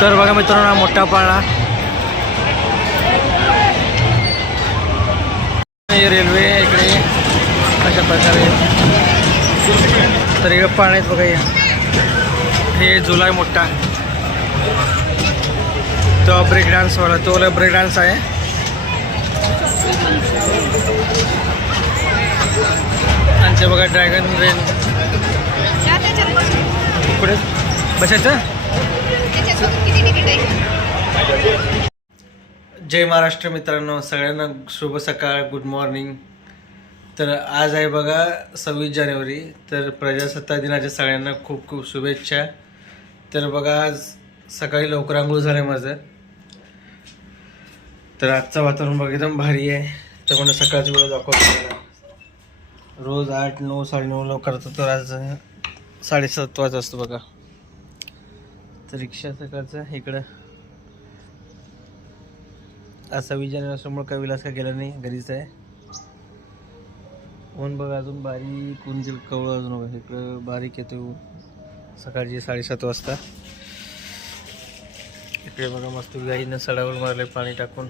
तर बघा मित्रांनो हा मोठा पाळणा. हे रेल्वे इकडे. अशा प्रकारे. तर इकडे पाळणे आहेत बघा हे. हे जुलाई मोठा. तो ब्रेक डान्स वाला तो ब्रेक डान्स आहे. आणि ते बघा ड्रॅगन रेन पुढे बसायचं त्याच्यासोबत किती तिकीट आहे जय महाराष्ट्र मित्रांनो सगळ्यांना शुभ सकाळ गुड मॉर्निंग तर आज आहे बघा सव्वीस जानेवारी. तर प्रजासत्ताक दिनाच्या सगळ्यांना खूप खूप शुभेच्छा. तर बघा आज सकाळी लवकर आंघोळ झालं आहे माझं. तर आजचं वातावरण बघ एकदम भारी आहे. तर मला सकाळची वेळ दाखवतो रोज आठ नऊ साडेनऊ लवकर तर आज साडेसात वाजता असतो बघा. तर रिक्षा सकाळचं इकडं. आज सव्वीस जानेवारी असल्यामुळे काय विलास का गेला नाही घरीच आहे. ऊन बघा अजून बारीक ऊन जे कवळं अजून बघा इकडं बारीक येतो ऊन. सकाळची साडेसात वाजता. इकडे बघा मस्त गाईनं सडावर मारले पाणी टाकून.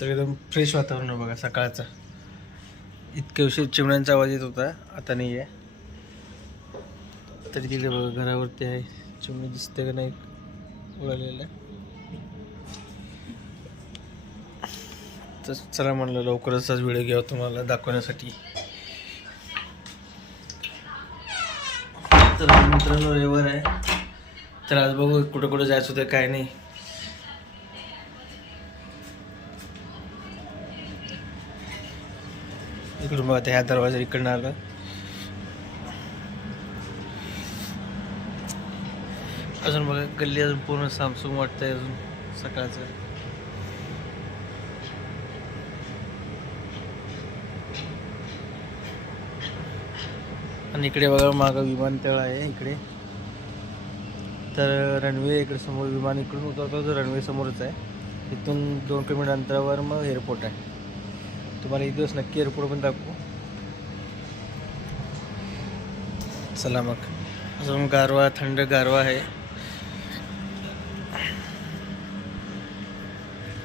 तर एकदम फ्रेश वातावरण बघा सकाळचं. इतके उशीर चिमण्यांचा आवाज येत होता. आता नाही आहे तरी तिकडे बघा घरावरती आहे. चिमणी दिसते का नाही? उडालेल्या तर चला म्हणलं लवकरच आज व्हिडिओ घ्यावा तुम्हाला दाखवण्यासाठी. तर मित्रांनो रविवार आहे. तर आज बघू कुठं कुठं जायचं होतं काय नाही. इकडून बघा ह्या दरवाजा इकडनं आलं. अजून बघा गल्ली अजून पूर्ण सामसूम वाटतंय अजून सकाळचं. आणि इकडे बघा मागं विमानतळ आहे इकडे. तर रनवे इकडे समोर विमान इकडून उतरतो तर रनवे समोरच आहे. इथून दोन किलोमीटर अंतरावर मग एअरपोर्ट आहे. तुम्हाला एक दिवस नक्की एअरपोर्ट पण दाखवू. चला मग. अजून गारवा थंड गारवा आहे.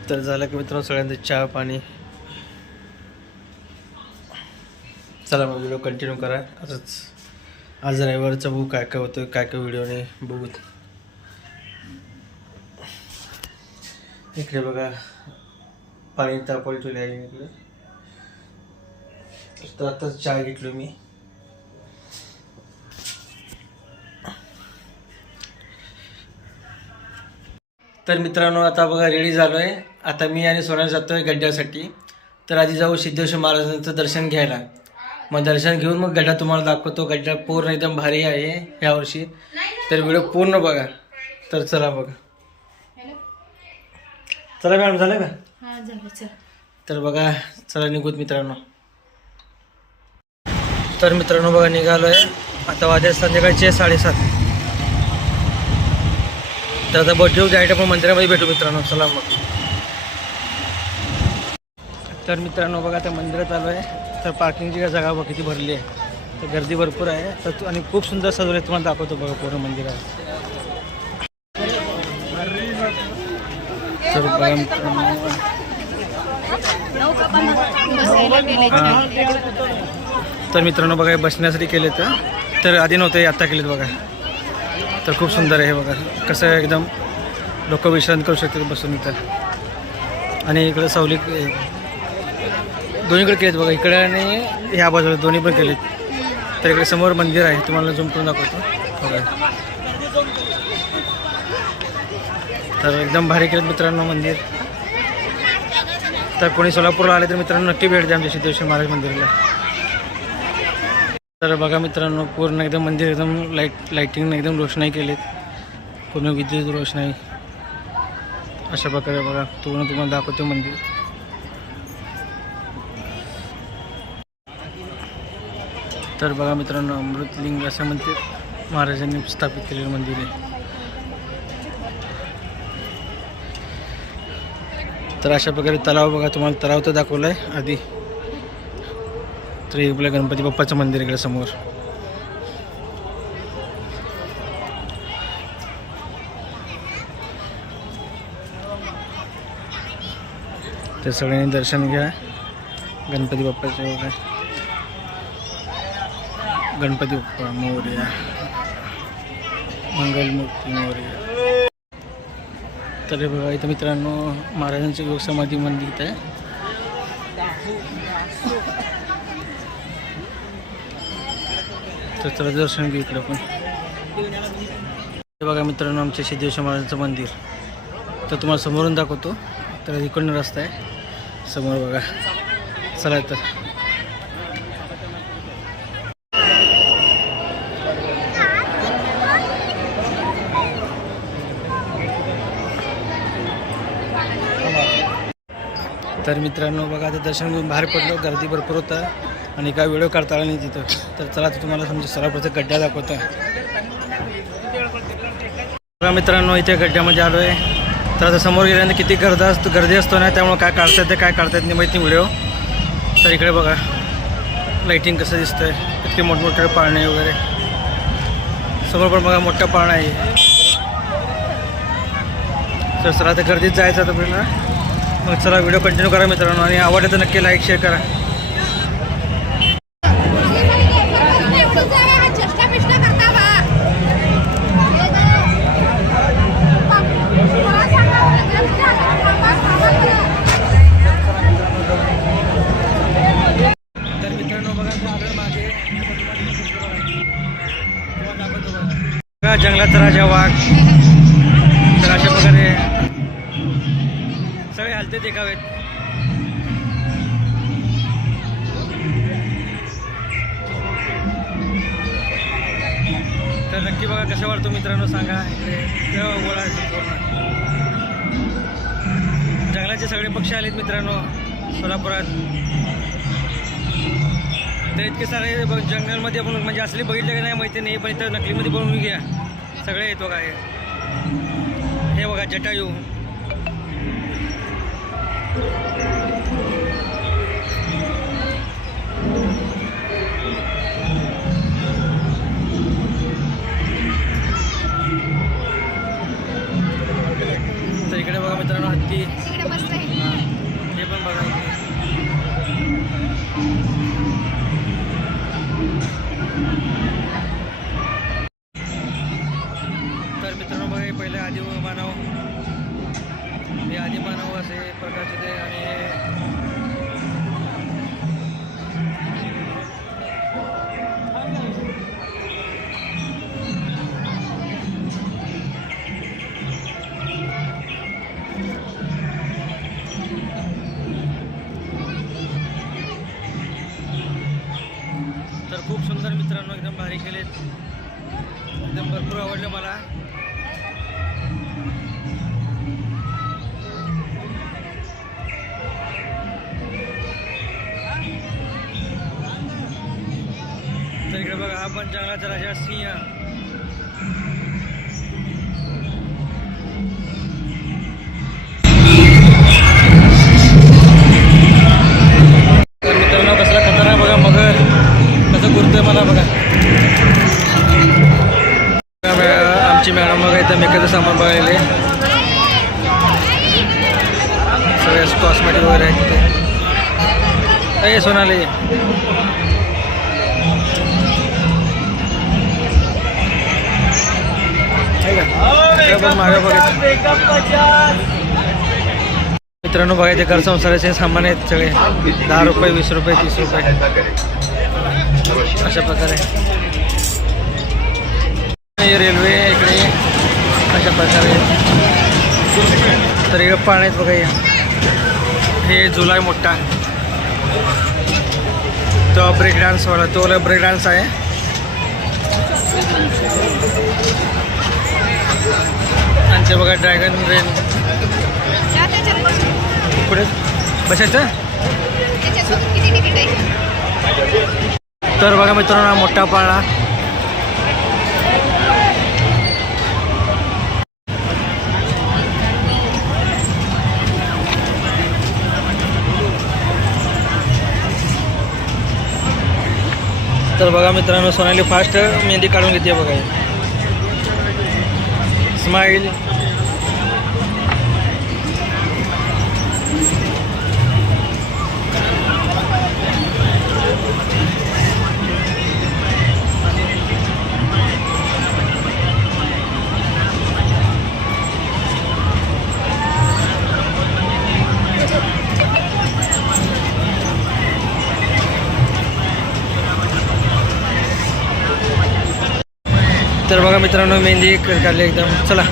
तर झालं की मित्रांनो सगळ्यांचं चहा पाणी. चला मग व्हिडिओ कंटिन्यू करा. असंच. आज रविवारचं बघू काय काय होतं काय काय व्हिडिओने बघू इकडे बघा. पाणी तापवली ठेवली आहे इकडे. तर आताच चहा घेतलो मी. तर मित्रांनो आता बघा रेडी झालो आहे आता मी आणि सोन्या जातो आहे गड्ड्यासाठी. तर आधी जाऊ सिद्धेश्वर महाराजांचं दर्शन घ्यायला. मग दर्शन घेऊन मग गड्डा तुम्हाला दाखवतो. गड्डा पूर्ण एकदम भारी आहे यावर्षी तर व्हिडिओ पूर्ण बघा. तर चला बघा. चला मॅडम झालं का? हा तर बघा चला निघूत मित्रांनो. तर मित्रांनो बघा निघालो आहे आता वाजले संध्याकाळचे साडेसात. तर आता बड्डे जायचं पण मंदिरामध्ये भेटू मित्रांनो. चला मग. तर मित्रांनो बघा त्या मंदिरात आलो आहे तर पार्किंगची काय जागा बघा किती भरली आहे. तर गर्दी भरपूर आहे. तर तू आणि खूप सुंदर सजवलं आहे तुम्हाला दाखवतो बघा पूर्ण मंदिरात. तर बघा मित्रांनो बसायला गेले छान तर मित्रांनो बघा बसण्यासाठी केले तर तर आधी नव्हते आत्ता केलेत बघा. तर खूप सुंदर आहे हे बघा. कसं आहे एकदम लोक विश्रांत करू शकतात बसून इथं. आणि इकडं सावली दोन्हीकडे केलेत बघा. इकडे आणि ह्या बाजूला दोन्ही पण केलेत. तर इकडे समोर मंदिर आहे तुम्हाला झूम करून दाखवतो. बघा. तर एकदम भारी केलेत मित्रांनो मंदिर. तर कोणी सोलापूरला आले तर मित्रांनो नक्की भेट द्या आमच्या सिद्धेश्वर महाराज मंदिरला. तर बघा मित्रांनो पूर्ण एकदम मंदिर एकदम लाइट लाईटिंगने एकदम रोषणाई केलीत. पूर्ण विद्युत रोषणाई अशा प्रकारे बघा पूर्ण तुम्हाला दाखवतो मंदिर. तर बघा मित्रांनो अमृतलिंग असं मंदिर महाराजांनी स्थापित केलेलं मंदिर आहे. तर अशा प्रकारे तलाव बघा तुम्हाला तलाव तर दाखवला आहे आधी. तर हे गणपती बाप्पाचं मंदिर इकडे समोर. ते सगळ्यांनी दर्शन घ्या. गणपती बाप्पाचे वगैरे. गणपती बाप्पा मोर्या. मंगलमूर्ती मोर्या. तर बघा इथं मित्रांनो महाराजांचे योग समाधी मंदिर आहे. तर चला दर्शन घेऊ इकडं पण. बघा मित्रांनो आमच्या सिद्धेश्वर महाराजांचं मंदिर. तर तुम्हाला समोरून दाखवतो. तर इकडनं रस्ता आहे. समोर बघा. चला तर. तर मित्रांनो बघा आता दर्शन घेऊन बाहेर पडलो. गर्दी भरपूर होता. आणि काय व्हिडिओ काढता आला नाही तिथं. तर चला तुम्हाला समजा सर्वप्रथम गड्डा दाखवतो बघा मित्रांनो इथे गड्ड्यामध्ये आलो आहे तर आता समोर गेल्यानंतर किती गर्दा असतो गर्दी असतो ना त्यामुळे काय काढता ते काय काढता येत नाही माहिती व्हिडिओ तर इकडे बघा लाईटिंग कसं दिसतंय इतके मोठमोठे पाळणे वगैरे. समोर पण बघा मोठा पाळणा आहे. तर सर आता गर्दीत जायचं आता आपल्याला मग चला व्हिडिओ कंटिन्यू करा मित्रांनो. आणि आवडलं तर नक्की लाईक शेअर करा. जंगलात राजा वाघ. तर अशा प्रकारे सगळे हलते देखावेत तर नक्की बघा कसं वाटतो मित्रांनो सांगा. इकडे तेव्हा गोळा पूर्ण जंगलाचे सगळे पक्षी आलेत मित्रांनो सोलापुरात. तर इतके सारे बघ जंगलमध्ये आपण म्हणजे असले बघितले की नाही माहिती नाही पण इथं नकलीमध्ये बनवून घ्या. सगळे येतो काय? हे बघा जटायू. तर इकडे बघा मित्रांनो हत्ती. हे पण बघा. भरपूर आवडलं मला. तर इकडे बघा हा पण चांगला चला सिंह. मेकअपचं सामान बघायला. सगळे कॉस्मेटिक वगैरे आहे तिथे. अरे सोनाली. मित्रांनो बघा इथे घर संसाराचे सामान आहेत सगळे. दहा रुपये वीस रुपये तीस रुपये. अशा प्रकारे. रेल्वे प्रकारे. तर पाणी आहेत बघा हे. जुलाय जुलाई मोठा तो ब्रेक डान्स वाला तो ब्रेक डान्स आहे. आणि बघा ड्रॅगन रेन पुढे बसायचं तर बघा मित्रांनो मोठा पाळणा तर बघा मित्रांनो सोनाली फास्ट मेहंदी काढून घेते बघा. स्माईल मित्रांनो मेहंदी काढली एकदम. चला.